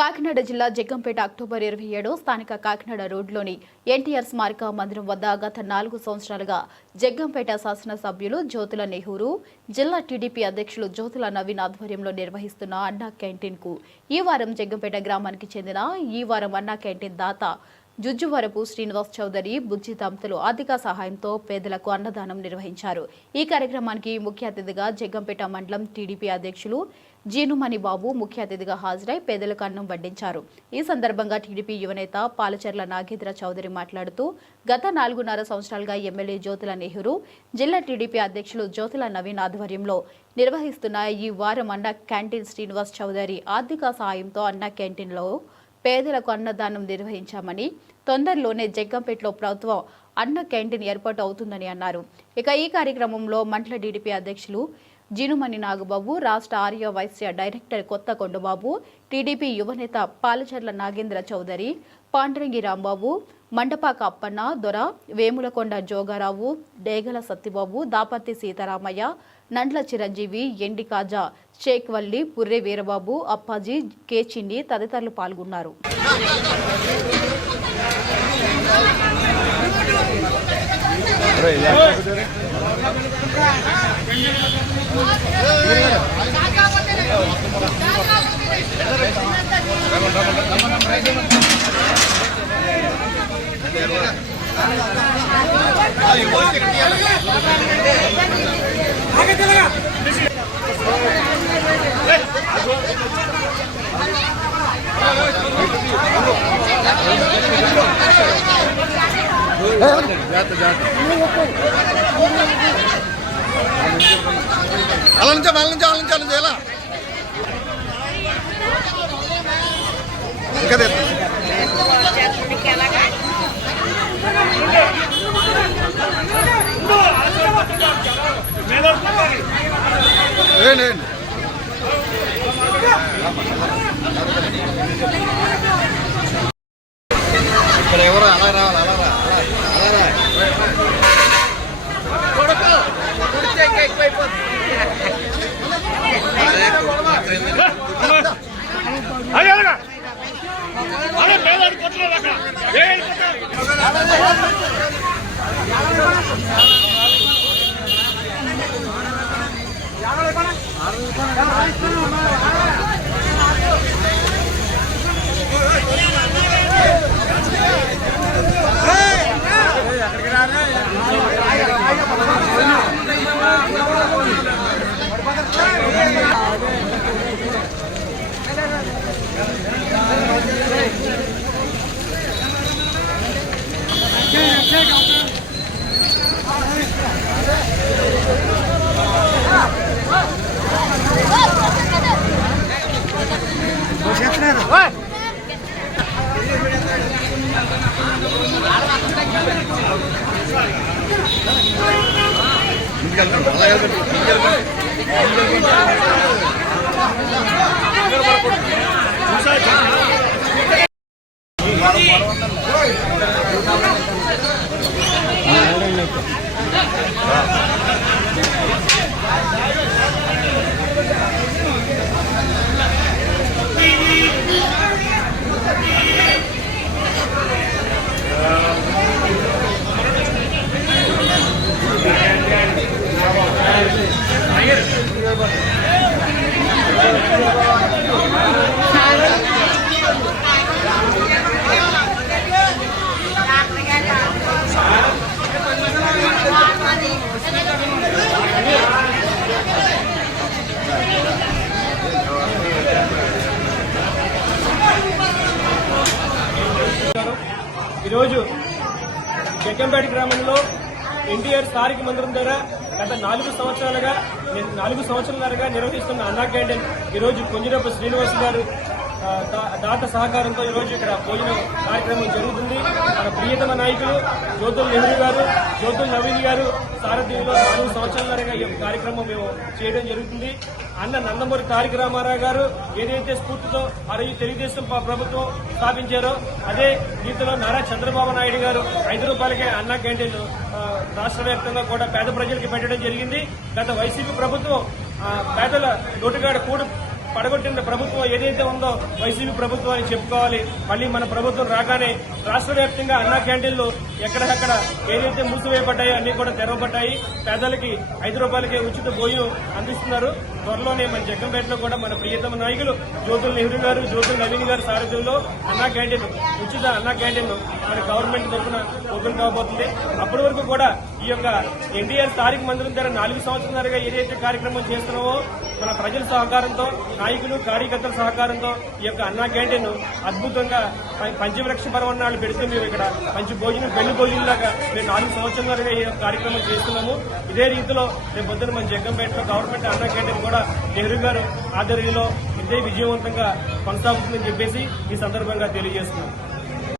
కాకినాడ జిల్లా జగ్గంపేట అక్టోబర్ ఇరవై ఏడు స్థానిక కాకినాడ రోడ్లోని ఎన్టీఆర్ స్మారక మందిరం వద్ద గత నాలుగు సంవత్సరాలుగా జగ్గంపేట శాసనసభ్యులు జ్యోతుల నెహ్రూ జిల్లా టీడీపీ అధ్యక్షులు జ్యోతుల నవీన్ ఆధ్వర్యంలో నిర్వహిస్తున్న అన్నా క్యాంటీన్కు ఈ వారం జగ్గంపేట గ్రామానికి చెందిన ఈ వారం అన్నా క్యాంటీన్ దాత జుజ్జువరపు శ్రీనివాస్ చౌదరి బుజ్జి దంపతులు ఆర్థిక సహాయంతో పేదలకు అన్నదానం నిర్వహించారు. ఈ కార్యక్రమానికి ముఖ్య అతిథిగా జగ్గంపేట మండలం టీడీపీ అధ్యక్షులు జీనుమణి బాబు ముఖ్య అతిథిగా హాజరై పేదలకు అన్నం వడ్డించారు. ఈ సందర్భంగా టీడీపీ యువనేత పాలచర్ల నాగేంద్ర చౌదరి మాట్లాడుతూ గత నాలుగున్నర సంవత్సరాలుగా ఎమ్మెల్యే జ్యోతుల నెహ్రూ జిల్లా టీడీపీ అధ్యక్షులు జ్యోతుల నవీన్ ఆధ్వర్యంలో నిర్వహిస్తున్న ఈ వారం అన్న క్యాంటీన్ శ్రీనివాస్ చౌదరి ఆర్థిక సహాయంతో అన్న క్యాంటీన్లో పేదలకు అన్నదానం నిర్వహించామని తొందరలోనే జగ్గంపేటలో ప్రభుత్వం అన్న క్యాంటీన్ ఏర్పాటు అవుతుందని అన్నారు. ఇక ఈ కార్యక్రమంలో మండల టీడీపీ అధ్యక్షులు జినుమణి నాగబాబు రాష్ట్ర ఆర్య వైశ్య డైరెక్టర్ కొత్త కొండబాబు టీడీపీ యువనేత పాలచర్ల నాగేంద్ర చౌదరి పాండరంగి రాంబాబు మండపాక అప్పన్న దొర వేములకొండ జోగారావు డేగల సత్యబాబు దాపర్తి సీతారామయ్య నండ్ల చిరంజీవి ఎండి కాజా షేక్ వల్లి పుర్రె వీరబాబు అప్పాజీ కేచిండి తదితరులు పాల్గొన్నారు. అలా నుంచో వాళ్ళ నుంచో వాళ్ళ నుంచో వాళ్ళ నుంచి ఇక్కడ ఎవరు అలా రావాలి అలా రా అలా రా ఇంటికెళ్తాం అలా やばい頑張れ頑張れ頑張れ頑張れ。Yeah. ఈరోజు జగ్గంపేట గ్రామంలో ఎన్టీఆర్ స్థానిక మందిరం ద్వారా గత నాలుగు సంవత్సరాలుగా నాలుగు సంవత్సరాలుగా నిర్వహిస్తున్న అన్నా క్యాంటీన్ ఈరోజు కొంజిరపు శ్రీనివాస్ గారు దాత సహకారంతో ఈరోజు ఇక్కడ భోజనం కార్యక్రమం జరుగుతుంది. మన ప్రియతమ నాయకులు జ్యోతుల్ నెహ్రూ గారు జ్యోతుల్ నవీన్ గారు సారథ్యంలో నాలుగు సంవత్సరాలుగా ఈ కార్యక్రమం మేము చేయడం జరుగుతుంది. అన్న నందమూరి తారక రామారావు గారు ఏదైతే స్ఫూర్తితో ఆ రోజు తెలుగుదేశం ప్రభుత్వం స్థాపించారో అదే రీతిలో నారా చంద్రబాబు నాయుడు గారు ఐదు రూపాయలకే అన్న క్యాంటీన్ రాష్ట్ర వ్యాప్తంగా కూడా పేద ప్రజలకు పెట్టడం జరిగింది. గత వైసీపీ ప్రభుత్వం పేదల నోటుగాడ కూడు పడగొట్టిన ప్రభుత్వం ఏదైతే ఉందో వైసీపీ ప్రభుత్వం అని చెప్పుకోవాలి. మళ్ళీ మన ప్రభుత్వం రాగానే రాష్ట్ర వ్యాప్తంగా అన్నా క్యాంటీన్లు ఎక్కడెక్కడ ఏదైతే మూసివేయబడ్డాయో అన్ని కూడా తెరవబడ్డాయి. పేదలకి ఐదు రూపాయలకే ఉచిత భోజనం అందిస్తున్నారు. త్వరలోనే మన జగ్గంపేటలో కూడా మన ప్రియతమ నాయకులు జ్యోతుల నెహ్రూ గారు జ్యోతుల నవీన్ గారి సారథ్యంలో అన్నా క్యాంటీన్ ఉచిత అన్నా క్యాంటీన్ మన గవర్నమెంట్ తరఫున ఓపెన్ కాబోతుంది. అప్పటి వరకు కూడా ఈ యొక్క ఎన్డీఆర్ స్థానిక మందిరం దగ్గర నాలుగు సంవత్సరాలుగా ఏదైతే కార్యక్రమం చేస్తున్నామో మన ప్రజల సహకారంతో నాయకులు కార్యకర్తల సహకారంతో ఈ యొక్క అన్నా క్యాంటీన్ అద్భుతంగా ప- పంచవృక్ష పర్వణాలు పెడితే మేము ఇక్కడ మంచి భోజనం పెళ్ళి భోజనం లాగా మేము నాలుగు సంవత్సరాలుగా ఈ యొక్క కార్యక్రమం చేస్తున్నాము. ఇదే రీతిలో రేపు పొద్దున మన జగ్గంపేటలో గవర్నమెంట్ అన్నా క్యాంటీన్ కూడా నెహ్రూ గారు ఆధ్వర్యంలో ఇదే విజయవంతంగా కొనసాగుతుందని చెప్పేసి ఈ సందర్భంగా తెలియజేస్తున్నాం.